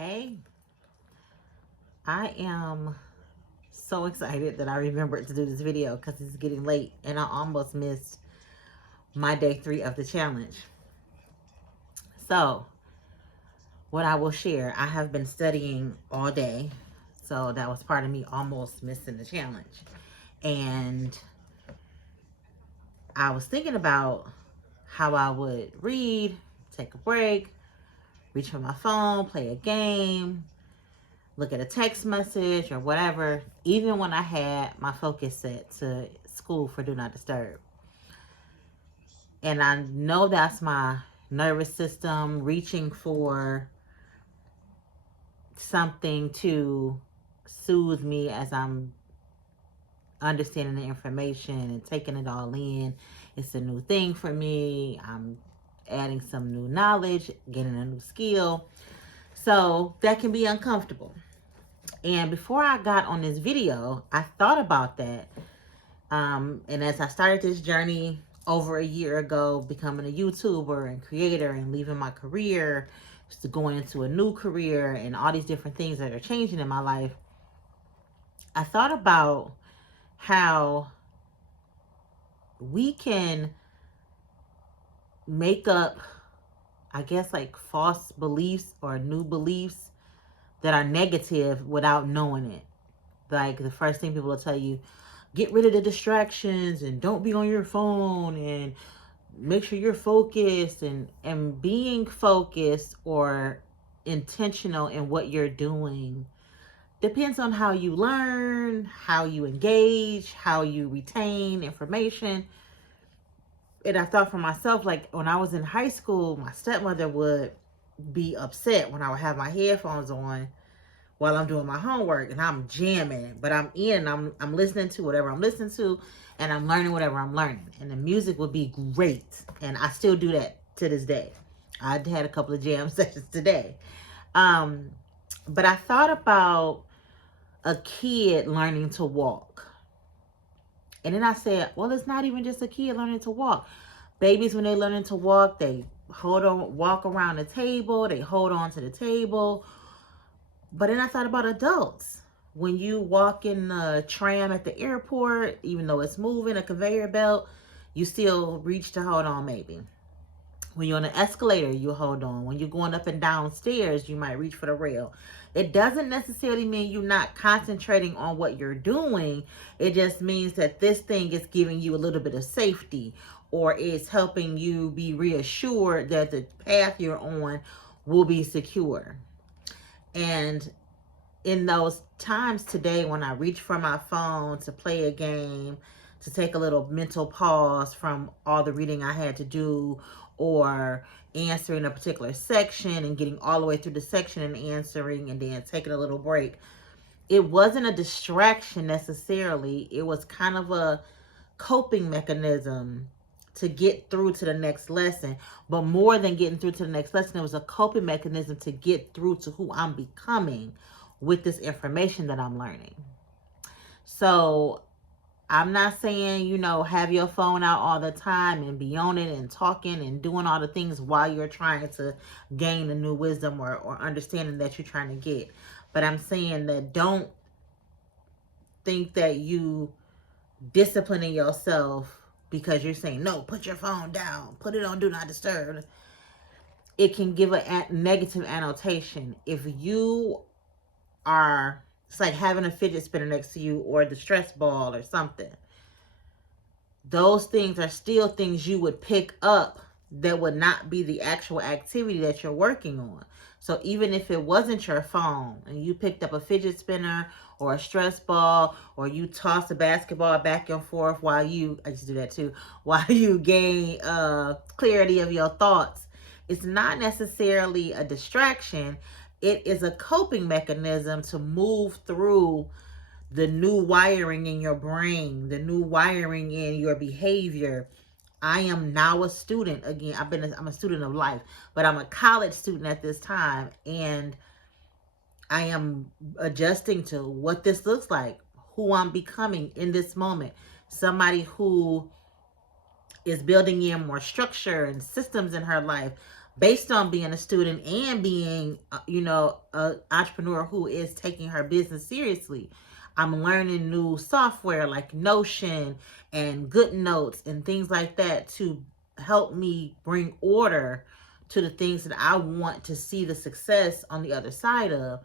Hey, I am so excited that I remembered to do this video because it's getting late and I almost missed my day 3 of the challenge. So, what I will share, I have been studying all day, so that was part of me almost missing the challenge. And I was thinking about how I would read, take a break, reach for my phone, play a game, look at a text message or whatever, even when I had my focus set to school for Do Not Disturb. And I know that's my nervous system reaching for something to soothe me as I'm understanding the information and taking it all in. It's a new thing for me. I'm adding some new knowledge, getting a new skill. So that can be uncomfortable. And before I got on this video, I thought about that. And as I started this journey over a year ago, becoming a YouTuber and creator and leaving my career, to going into a new career and all these different things that are changing in my life, I thought about how we can make up, I guess, like false beliefs or new beliefs that are negative without knowing it. Like the first thing people will tell you, get rid of the distractions and don't be on your phone and make sure you're focused. And being focused or intentional in what you're doing depends on how you learn, how you engage, how you retain information. And I thought for myself, like when I was in high school, my stepmother would be upset when I would have my headphones on while I'm doing my homework and I'm jamming, but I'm listening to whatever I'm listening to and I'm learning whatever I'm learning. And the music would be great. And I still do that to this day. I had a couple of jam sessions today. But I thought about a kid learning to walk. And then I said, well, it's not even just a kid learning to walk. Babies, when they're learning to walk, they walk around the table, they hold on to the table. But then I thought about adults. When you walk in the tram at the airport, even though it's moving, a conveyor belt, you still reach to hold on maybe. When you're on an escalator, you hold on. When you're going up and down stairs, you might reach for the rail. It doesn't necessarily mean you're not concentrating on what you're doing. It just means that this thing is giving you a little bit of safety, or it's helping you be reassured that the path you're on will be secure. And in those times today when I reach for my phone to play a game, to take a little mental pause from all the reading I had to do, or answering a particular section and getting all the way through the section and answering and then taking a little break, it wasn't a distraction necessarily. It was kind of a coping mechanism to get through to the next lesson. But more than getting through to the next lesson, it was a coping mechanism to get through to who I'm becoming with this information that I'm learning. So I'm not saying, have your phone out all the time and be on it and talking and doing all the things while you're trying to gain the new wisdom or understanding that you're trying to get. But I'm saying that don't think that you disciplining yourself because you're saying, no, put your phone down, put it on Do Not Disturb. It can give a negative annotation. If you are, it's like having a fidget spinner next to you or the stress ball or something. Those things are still things you would pick up that would not be the actual activity that you're working on. So even if it wasn't your phone and you picked up a fidget spinner or a stress ball, or you toss a basketball back and forth while you, I just do that too, while you gain clarity of your thoughts, it's not necessarily a distraction. It is a coping mechanism to move through the new wiring in your brain, the new wiring in your behavior. I am now a student again. I'm a student of life, but I'm a college student at this time, and I am adjusting to what this looks like, who I'm becoming in this moment. Somebody who is building in more structure and systems in her life, based on being a student and being, an entrepreneur who is taking her business seriously. I'm learning new software like Notion and Good Notes and things like that to help me bring order to the things that I want to see the success on the other side of.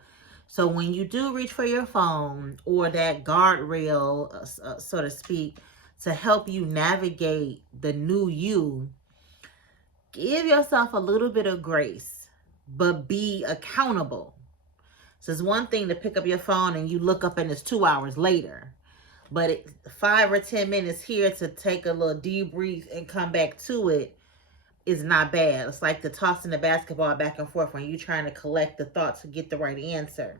So when you do reach for your phone or that guardrail, so to speak, to help you navigate the new you, give yourself a little bit of grace, but be accountable. So it's one thing to pick up your phone and you look up and it's 2 hours later, but 5 or 10 minutes here to take a little debrief and come back to it is not bad. It's like the tossing the basketball back and forth when you're trying to collect the thoughts to get the right answer.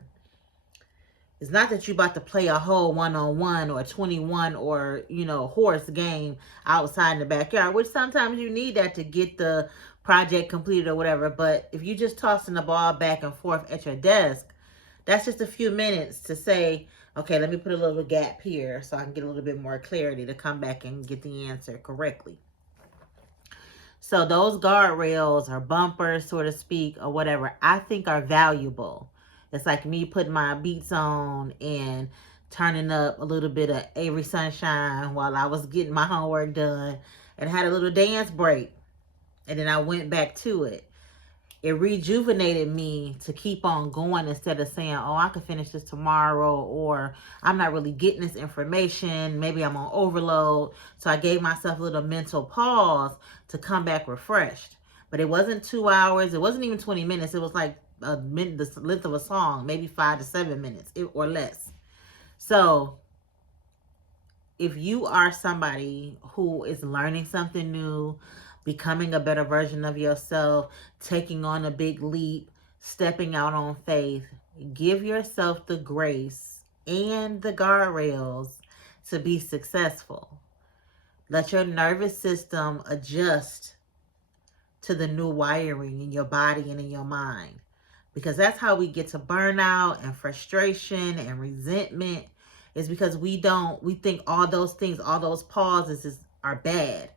It's not that you're about to play a whole 1-on-1 or 21 or, horse game outside in the backyard, which sometimes you need that to get the project completed or whatever. But if you're just tossing the ball back and forth at your desk, that's just a few minutes to say, okay, let me put a little gap here so I can get a little bit more clarity to come back and get the answer correctly. So those guardrails or bumpers, so to speak, or whatever, I think are valuable. It's like me putting my beats on and turning up a little bit of Avery Sunshine while I was getting my homework done and had a little dance break. And then I went back to it. It rejuvenated me to keep on going instead of saying, oh, I could finish this tomorrow, or I'm not really getting this information. Maybe I'm on overload. So I gave myself a little mental pause to come back refreshed. But it wasn't 2 hours. It wasn't even 20 minutes. It was like a minute, the length of a song, maybe 5 to 7 minutes or less. So if you are somebody who is learning something new, becoming a better version of yourself, taking on a big leap, stepping out on faith, give yourself the grace and the guardrails to be successful. Let your nervous system adjust to the new wiring in your body and in your mind. Because that's how we get to burnout and frustration and resentment, is because we think all those things, all those pauses are bad.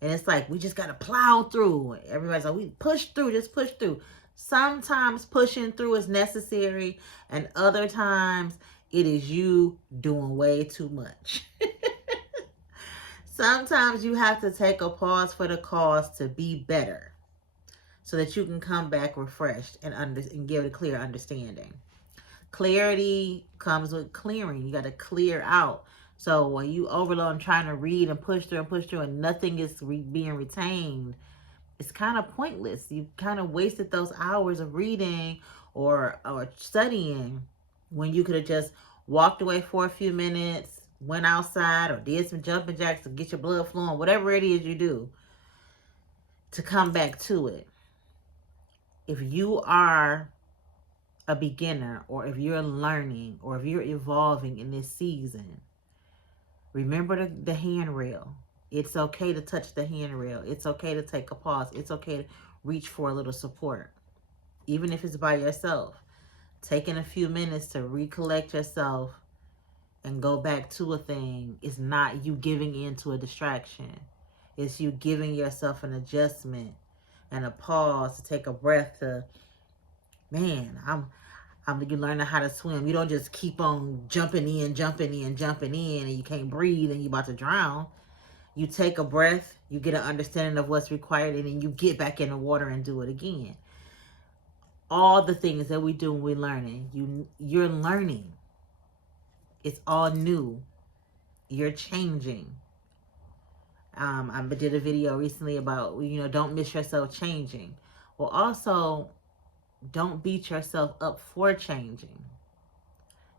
And it's like, we just got to plow through. Everybody's like, we push through, just push through. Sometimes pushing through is necessary, and other times it is you doing way too much. Sometimes you have to take a pause for the cause to be better so that you can come back refreshed and give a clear understanding. Clarity comes with clearing. You got to clear out. So when you overload and trying to read and push through and nothing is being retained, it's kind of pointless. You kind of wasted those hours of reading or studying when you could have just walked away for a few minutes, went outside or did some jumping jacks to get your blood flowing, whatever it is you do to come back to it. If you are a beginner, or if you're learning, or if you're evolving in this season, remember the handrail. It's okay to touch the handrail. It's okay to take a pause. It's okay to reach for a little support, even if it's by yourself. Taking a few minutes to recollect yourself and go back to a thing is not you giving in to a distraction. It's you giving yourself an adjustment and a pause to take a breath to, man, you learning how to swim. You don't just keep on jumping in, and you can't breathe and you're about to drown. You take a breath, you get an understanding of what's required, and then you get back in the water and do it again. All the things that we do when we're learning, you're learning. It's all new. You're changing. I did a video recently about, don't miss yourself changing. Well, also, don't beat yourself up for changing.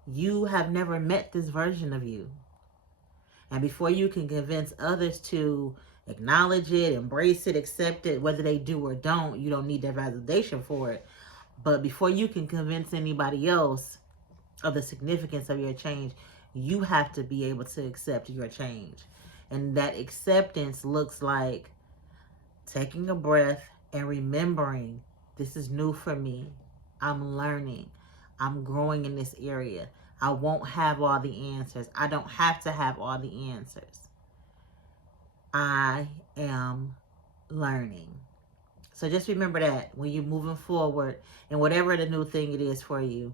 You have never met this version of you. And before you can convince others to acknowledge it, embrace it, accept it, whether they do or don't, you don't need their validation for it. But before you can convince anybody else of the significance of your change, you have to be able to accept your change. And that acceptance looks like taking a breath and remembering, this is new for me. I'm learning. I'm growing in this area. I won't have all the answers. I don't have to have all the answers. I am learning. So just remember that when you're moving forward and whatever the new thing it is for you,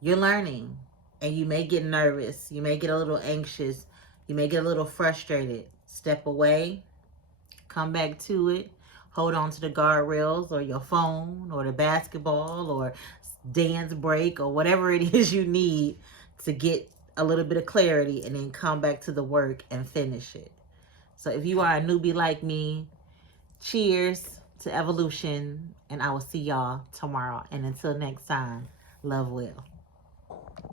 you're learning and you may get nervous. You may get a little anxious. You may get a little frustrated. Step away, come back to it. Hold on to the guardrails or your phone or the basketball or dance break or whatever it is you need to get a little bit of clarity, and then come back to the work and finish it. So if you are a newbie like me, cheers to evolution, and I will see y'all tomorrow. And until next time, love well.